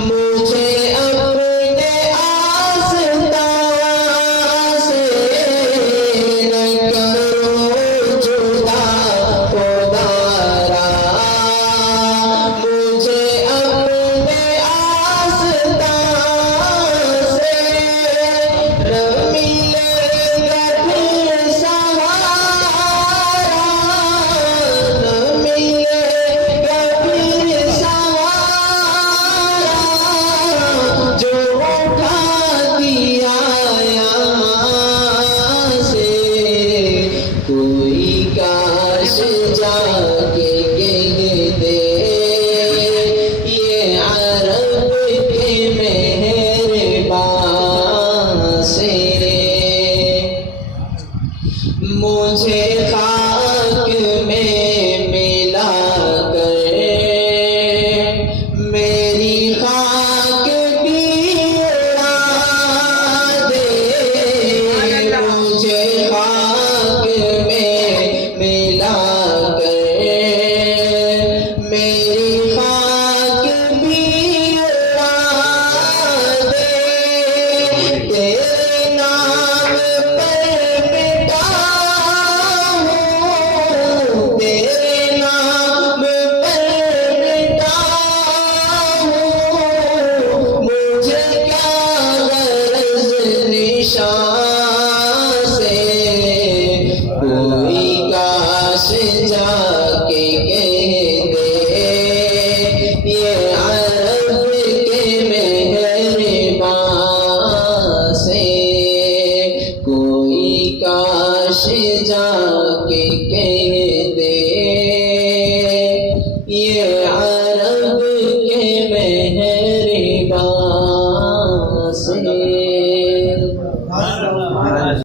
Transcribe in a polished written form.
مجھے اپنے آستان سے نہ کرو جدا خدارا، مجھے اپنے آستان سے نہ ملے گا پھر سہارا، نہ ملے گا پھر سہارا، جو اٹھا دیا یہاں سے کوئی کاش جا کے کہہ دے یہ عرب کے مہربان سے مجھے خاک میں ملا کر میری خاک بھی اڑا دے، مجھے خاک میں ملا کر میری خاک بھی اڑا دے، تیرے نام پر مٹا ہوں، تیرے نام پر مٹا ہوں، مجھے کیا غرض نشان سے کوئی کاش جا کے کہہ دے یہ عرب کے مہربان سے کوئی کاش جا کے کہہ دے یہ عرب کے مہربان سے